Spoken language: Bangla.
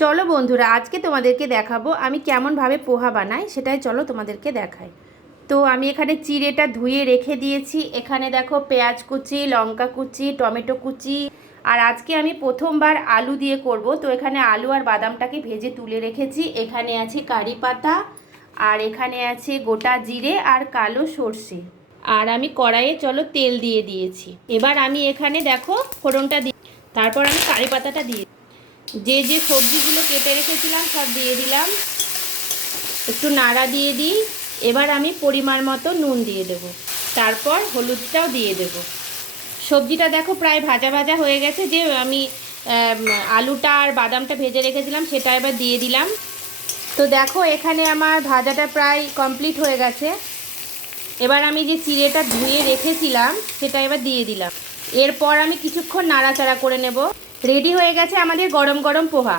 চলো বন্ধুরা, আজকে তোমাদেরকে দেখাবো আমি কেমনভাবে পোহা বানাই, সেটাই চলো তোমাদেরকে দেখাই। তো আমি এখানে চিড়েটা ধুয়ে রেখে দিয়েছি, এখানে দেখো পেঁয়াজ কুচি, লঙ্কা কুচি, টমেটো কুচি, আর আজকে আমি প্রথমবার আলু দিয়ে করব। তো এখানে আলু আর বাদামটাকে ভেজে তুলে রেখেছি, এখানে আছে কারি পাতা, আর এখানে আছে গোটা জিরে আর কালো সর্ষে। আর আমি কড়াইয়ে চলো তেল দিয়ে দিয়েছি। এবার আমি এখানে দেখো ফোড়নটা দিই তারপর আমি কারি পাতাটা দিয়ে যে যে সবজিগুলো কেটে রেখেছিলাম, সব দিয়ে দিলাম। একটু নাড়া দিয়ে দিই। এবার আমি পরিমাণ মতো নুন দিয়ে দেব। তারপর হলুদটাও দিয়ে দেব। সবজিটা দেখো প্রায় ভাজা ভাজা হয়ে গেছে। যে আমি আলুটা আর বাদামটা ভেজে রেখেছিলাম, সেটা এবার দিয়ে দিলাম। তো দেখো এখানে আমার ভাজাটা প্রায় কমপ্লিট হয়ে গেছে। এবার আমি যে চিড়েটা ধুয়ে রেখেছিলাম, সেটা এবার দিয়ে দিলাম। এরপর আমি কিছুক্ষণ নাড়াচাড়া করে নেব। রেডি হয়ে গেছে আমাদের গরম গরম পোহা।